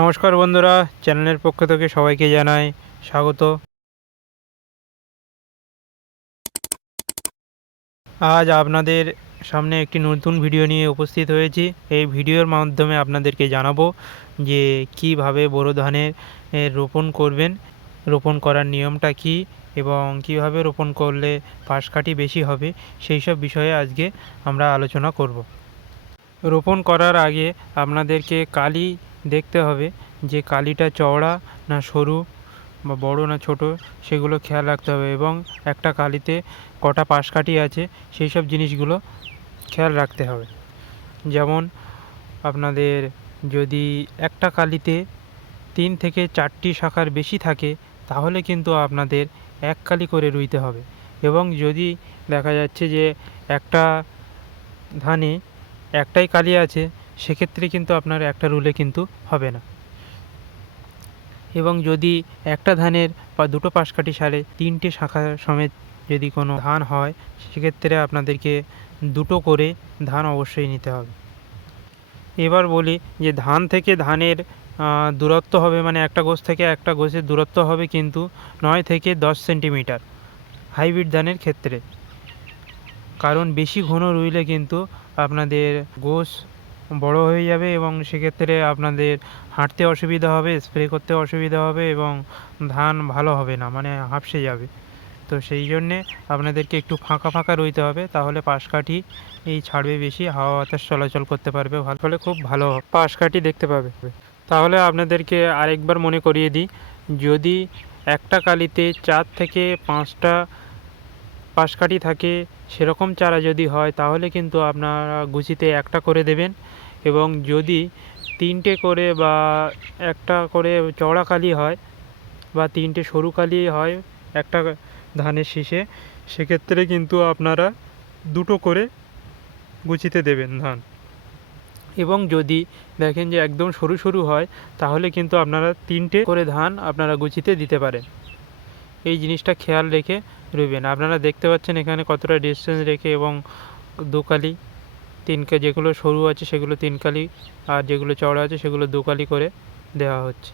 নমস্কার বন্ধুরা, চ্যানেলের পক্ষ থেকে সবাইকে জানাই স্বাগত। আজ আপনাদের সামনে একটি নতুন ভিডিও নিয়ে উপস্থিত হয়েছি। এই ভিডিওর মাধ্যমে আপনাদেরকে জানাবো যে কিভাবে বোরো ধানের রোপণ করবেন, রোপণ করার নিয়মটা কী এবং কিভাবে রোপণ করলে পাশকাঠি বেশি হবে, সেই সব বিষয়ে আজকে আমরা আলোচনা করব। রোপণ করার আগে আপনাদেরকে কালি দেখতে হবে যে কালিটা চওড়া না সরু বা বড় না ছোট, সেগুলো খেয়াল রাখতে হবে এবং একটা কালিতে কটা পাশকাঠি আছে সেই সব জিনিসগুলো খেয়াল রাখতে হবে। যেমন আপনাদের যদি একটা কালিতে 3 থেকে 4টি শাখার বেশি থাকে তাহলে কিন্তু আপনাদের এক কালি করে রুইতে হবে, এবং যদি দেখা যাচ্ছে যে একটা ধানে একটাই কালি আছে সেক্ষেত্রে কিন্তু আপনার একটা রুলে কিন্তু হবে না। এবং যদি একটা ধানের বা দুটো পাশকাঠি সারে 3টে শাখা সমেত যদি কোনো ধান হয় সেক্ষেত্রে আপনাদেরকে দুটো করে ধান অবশ্যই নিতে হবে। এবার বলি যে ধান থেকে ধানের দূরত্ব হবে, মানে একটা গোছ থেকে একটা গোছের দূরত্ব হবে কিন্তু 9 থেকে 10 সেন্টিমিটার হাইব্রিড ধানের ক্ষেত্রে। কারণ বেশি ঘন রুইলে কিন্তু আপনাদের গোছ বড় হয়ে যাবে এবং সেক্ষেত্রে আপনাদের হাঁটতে অসুবিধা হবে, স্প্রে করতে অসুবিধা হবে এবং ধান ভালো হবে না, মানে হাঁপসে যাবে। তো সেই জন্যে আপনাদেরকে একটু ফাঁকা ফাঁকা রইতে হবে, তাহলে পাশকাঠি এই ছাড়বে বেশি, হাওয়া বাতাস চলাচল করতে পারবে, ভালো ফলে খুব ভালো পাশকাঠি দেখতে পাবে। তাহলে আপনাদেরকে আরেকবার মনে করিয়ে দিই, যদি একটা কালিতে 4 থেকে 5টা পাশকাঠি থাকে সেরকম চারা যদি হয় তাহলে কিন্তু আপনারা গুছিতে একটা করে দেবেন, এবং যদি 3টে করে বা একটা করে চওড়া কালি হয় বা 3টে সরু কালি হয় একটা ধানের শীষে, সেক্ষেত্রে কিন্তু আপনারা দুটো করে গুছিতে দেবেন ধান। এবং যদি দেখেন যে একদম সরু সরু হয় তাহলে কিন্তু আপনারা 3টে করে ধান আপনারা গুছিতে দিতে পারেন। এই জিনিসটা খেয়াল রেখে রুইবেন। আপনারা দেখতে পাচ্ছেন এখানে কতটা ডিস্টেন্স রেখে, এবং দুকালি যেগুলো সরু আছে সেগুলো 3 কালি আর যেগুলো চওড়া আছে সেগুলো 2 কালি করে দেওয়া হচ্ছে।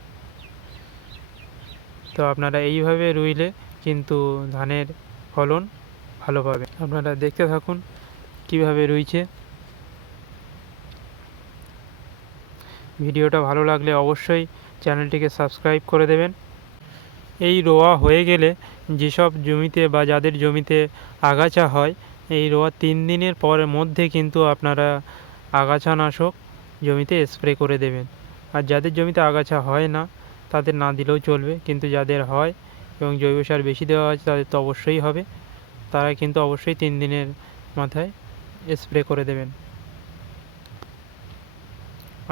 তো আপনারা এইভাবে রুইলে কিন্তু ধানের ফলন ভালো পাবে। আপনারা দেখতে থাকুন কিভাবে রুইছে। ভিডিওটা ভালো লাগলে অবশ্যই চ্যানেলটিকে সাবস্ক্রাইব করে দেবেন। এই রোয়া হয়ে গেলে যেসব জমিতে বা যাদের জমিতে আগাছা হয়, এই রোয়া 3 দিনের মধ্যে কিন্তু আপনারা আগাছানাশক জমিতে স্প্রে করে দেবেন। আর যাদের জমিতে আগাছা হয় না তাদের না দিলেও চলবে, কিন্তু যাদের হয় এবং জৈব সার বেশি দেওয়া আছে তাদের তো অবশ্যই হবে, তারা কিন্তু অবশ্যই 3 দিনের মাথায় স্প্রে করে দেবেন।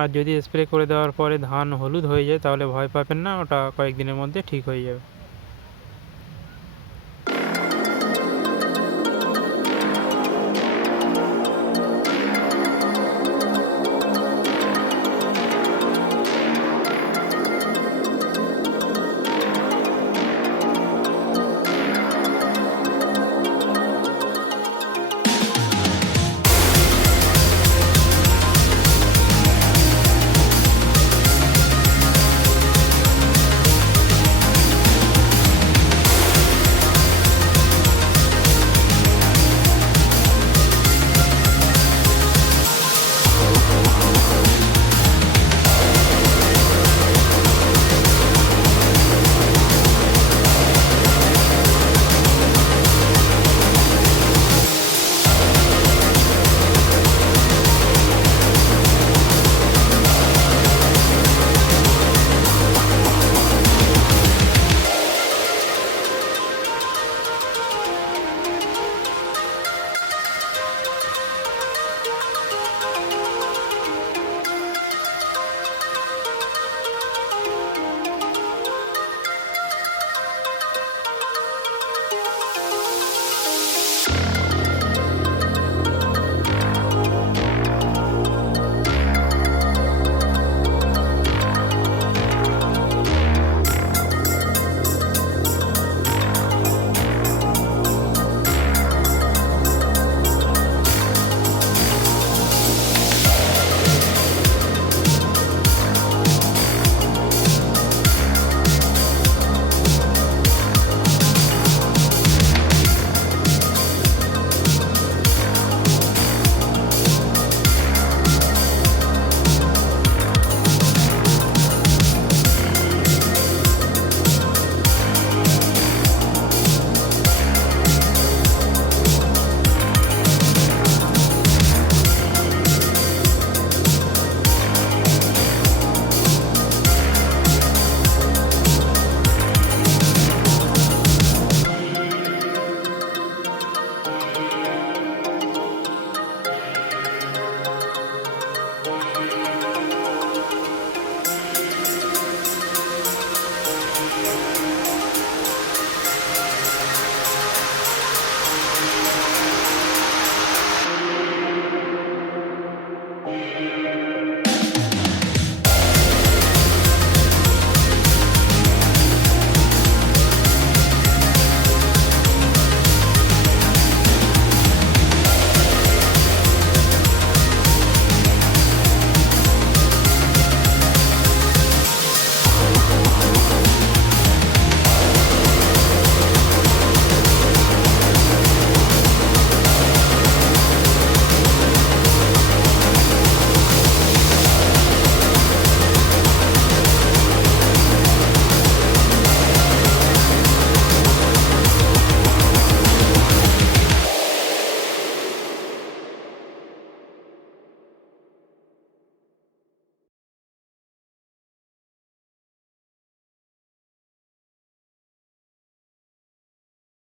আর যদি স্প্রে করে দেওয়ার পরে ধান হলুদ হয়ে যায় তাহলে ভয় পাবেন না, ওটা কয়েকদিনের মধ্যে ঠিক হয়ে যাবে।